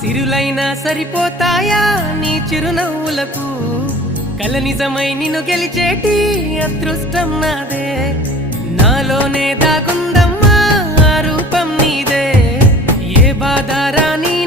సిరులైనా సరిపోతాయా నీ చిరునవ్వులకు కల నిజమై నిన్ను గెలిచేటి అదృష్టం నాదే నాలోనే దాగుందమ్మా ఆ రూపం నీదే ఏ బాధ రాని